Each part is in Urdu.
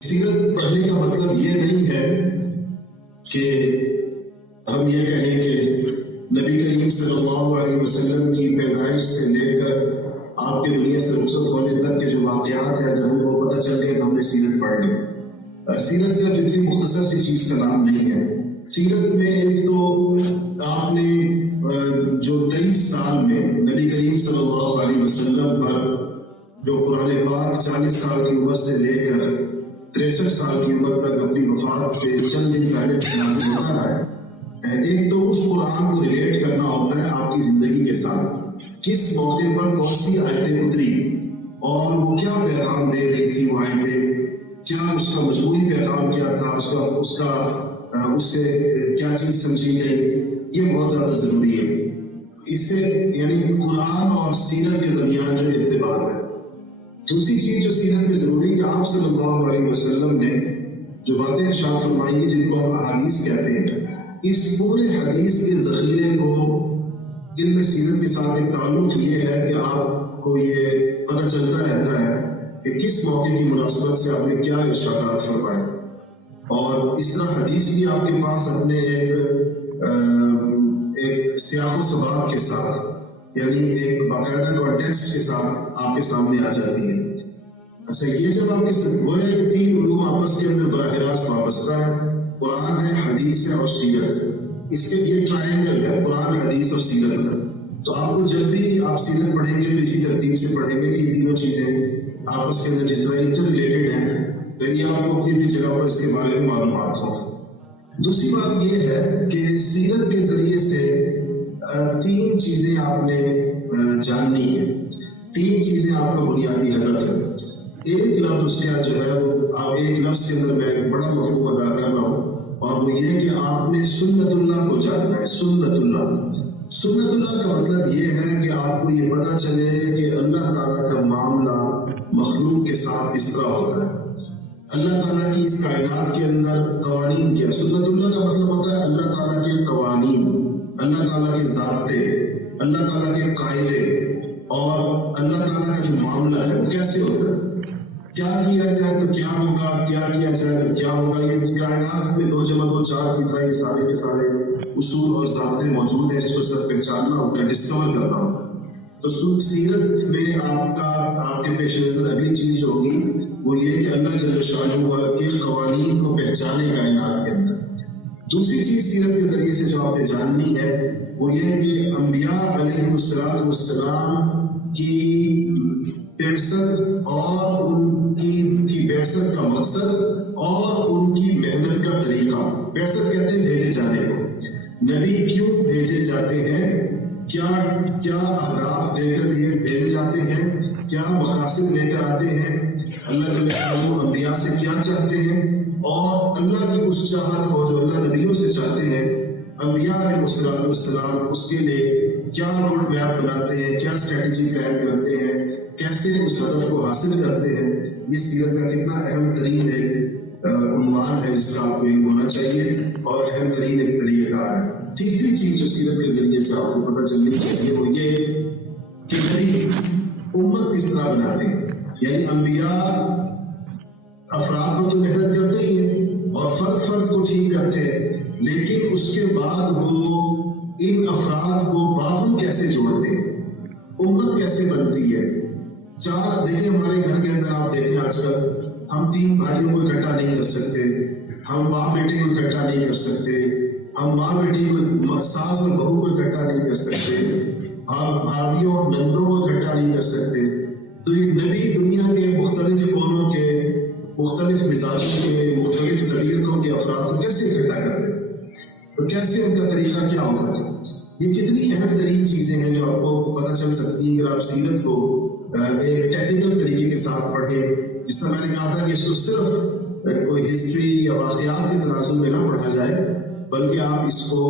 سیرت پڑھنے کا مطلب یہ نہیں ہے کہ ہم یہ کہیں کہ نبی کریم صلی اللہ علیہ وسلم کی پیدائش سے لے کر آپ کے دنیا سے رخصت ہونے تک کے جو واقعات ہیں جب ہم کو پتہ چل گئے ہم نے سیرت پڑھ لی. سیرت صرف اتنی مختصر سی چیز کا نام نہیں ہے. سیرت میں ایک تو آپ نے جو 23 سال میں نبی کریم صلی اللہ علیہ وسلم پر جو قرآن پاک 40 سال کی عمر سے لے کر 63 سال کی عمر تک اپنی وفات سے چند دن پہلے نازل ہوتا رہا ہے. ایک تو اس قرآن کو ریلیٹ کرنا ہوتا ہے آپ کی زندگی کے ساتھ، کس موقع پر کون سی آیتیں اتری اور وہ کیا پیغام دے رہی تھی وہ آیتیں، کیا اس کا مجموعی پیغام کیا تھا، اس سے کیا چیز سمجھی گئی، یہ بہت زیادہ ضروری ہے. اس سے یعنی قرآن اور سیرت کے درمیان جو ارتباط ہے. دوسری چیز جو سیرت میں ضروری ہے کہ آپ صلی اللہ علیہ وسلم نے جو باتیں ارشاد فرمائی ہیں جن کو ہم احادیث کہتے ہیں، اس پورے حدیث کے ذخیرے کو علم سیرت کے ساتھ ایک تعلق یہ ہے کہ آپ کو یہ پتہ چلتا رہتا ہے کہ کس موقع کی مناسبت سے آپ نے کیا ارشادات فرمائے. اور اس طرح حدیث بھی آپ کے پاس اپنے ایک سیاق و سباق کے ساتھ، یعنی ایک باقاعدہ کانٹیکسٹ کے ساتھ آپ کے سامنے آ جاتی ہے. اچھا، یہ جب آپ وہ ہے کہ 3 علوم آپس کے اندر براہ راست وابستہ ہے، قرآن ہے، حدیث ہے اور سیرت ہے. اس کے یہ ٹرائنگل ہے قرآن، حدیث اور سیرت کا. تو آپ کو جب بھی آپ سیرت پڑھیں گے تو اسی ترتیب سے پڑھیں گے کہ یہ تینوں چیزیں آپس کے اندر جس طرح انٹر ریلیٹڈ ہیں، تو یہ آپ کو اپنی اپنی جگہ پر اس کے بارے میں معلومات ہوں. دوسری بات یہ ہے کہ سیرت کے ذریعے سے 3 چیزیں آپ نے جاننی ہے. 3 چیزیں آپ کا بنیادی ہدف ہے. ایک لفظ اس کا جو ہے وہ آپ ایک لفظ کے اندر میں ایک بڑا مفہوم ادا کر رہا ہوں، اور وہ یہ کہ آپ نے سنت اللہ کو جاننا ہے. سنت اللہ کا مطلب یہ ہے کہ آپ کو یہ پتہ چلے کہ اللہ تعالیٰ کا معاملہ مخلوق کے ساتھ اس طرح ہوتا ہے. اللہ تعالیٰ کی اس کائنات کے اندر قوانین کیا. سنت اللہ کا مطلب ہوتا ہے اللہ تعالیٰ کے قوانین، اللہ تعالیٰ کے ضابطے، اللہ تعالیٰ کے قاعدے، اور اللہ تعالیٰ کا جو معاملہ ہے وہ کیسے ہوتا ہے. کیا کیا جائے تو کیا ہوگا، کیا کیا جائے تو کیا ہوگا. یہ کائنات میں 2 × 2 4 کی طرح یہ سارے کے سارے اصول اور ضابطے موجود ہیں جس کو سب پہچاننا ہوتا ہے، ڈسکور کرنا ہوتا ہے. تو سیرت میں آپ کے پیش نظر اگلی چیز جو ہوگی وہ یہ کہ اللہ جل شانہ کے قوانین کو پہچانے کائنات کے اندر. دوسری چیز سیرت کے ذریعے سے جو آپ نے جاننی ہے وہ یہ کہ انبیاء علیہ السلام کی بعثت اور ان کی بعثت کا مقصد اور ان کی محنت کا طریقہ. بعثت کہتے ہیں بھیجے جانے کو. نبی کیوں بھیجے جاتے ہیں، کیا اہداف دے کر یہ بھیجے جاتے ہیں، کیا مقاصد لے کر آتے ہیں، اللہ کے انبیاء سے کیا چاہتے ہیں، اور اللہ کی اس چاہت کو جو اللہ نبیوں سے چاہتے ہیں انبیاء علیہ السلام اس کے لیے کیا روڈ میپ بناتے ہیں، کیا اسٹریٹجی پلان کرتے ہیں، کیسے اس ہدف کو حاصل کرتے ہیں. یہ سیرت کا کتنا اہم ترین ایک عنوان ہے جس کا آپ کو علم ہونا چاہیے، اور اہم ترین ایک طریقہ کار ہے. تیسری چیز جو سیرت کے ذریعے سے آپ کو پتہ چلنی چاہیے وہ یہ کہ نبی امت کس طرح بناتے ہیں. یعنی انبیاء افراد کو تو محنت کرتے ہی ہیں اور فرد کو ٹھیک کرتے ہیں، لیکن اس کے بعد وہ ان افراد کو باہم کیسے جوڑتے ہیں، امت کیسے بنتی ہے. دیکھیں ہمارے گھر کے اندر آپ دیکھیں آج کل ہم 3 بھائیوں کو اکٹھا نہیں کر سکتے، ہم باپ بیٹے کو اکٹھا نہیں کر سکتے، ہم ماں بیٹی کو، ساس اور بہو کو اکٹھا نہیں کر سکتے، آپ بھابھیوں اور نندوں کو اکٹھا نہیں کر سکتے. تو یہ نبی دنیا کے مختلف کونوں کے، مختلف مزاجوں کے، مختلف طبیعتوں کے افراد کو کیسے اکٹھا کرتے ہیں، تو کیسے ان کا طریقہ کیا ہوتا ہے. یہ کتنی اہم ترین چیزیں ہیں جو آپ کو پتہ چل سکتی ہیں اگر آپ سیرت کو ایک ٹیکنیکل طریقے کے ساتھ پڑھیں. جس طرح میں نے کہا تھا کہ اس کو صرف کوئی ہسٹری یا واقعات کے تناظر میں نہ پڑھا جائے، بلکہ آپ اس کو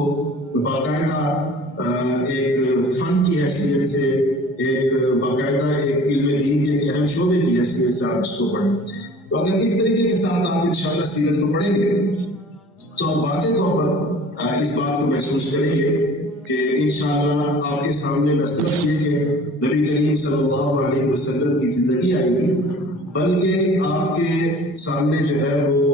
باقاعدہ ایک فن کی حیثیت سے، ایک باقاعدہ ایک علم دین کے اہم شعبے کی حیثیت سے آپ اس کو پڑھیں. تو اگر اس طریقے کے ساتھ آپ انشاءاللہ سیرت کو پڑھیں گے تو آپ واضح طور پر اس بات کو محسوس کریں گے کہ انشاءاللہ آپ کے سامنے نہ صرف یہ کہ نبی کریم صلی اللہ علیہ وسلم کی زندگی آئے گی، بلکہ آپ کے سامنے جو ہے وہ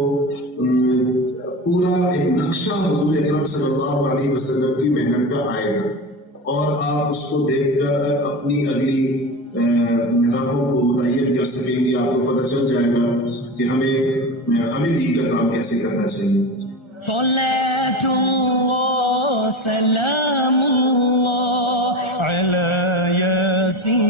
پورا ایک نقشہ حضور اکرم صلی اللہ علیہ وسلم کی محنت کا آئے گا، اور آپ اس کو دیکھ کر اپنی اگلی راہوں کو متعین کر سکیں گے. آپ کو پتہ چل جائے گا کہ ہمیں دین کا کام کیسے کرنا چاہیے. صلاة الله سلام الله على ياسين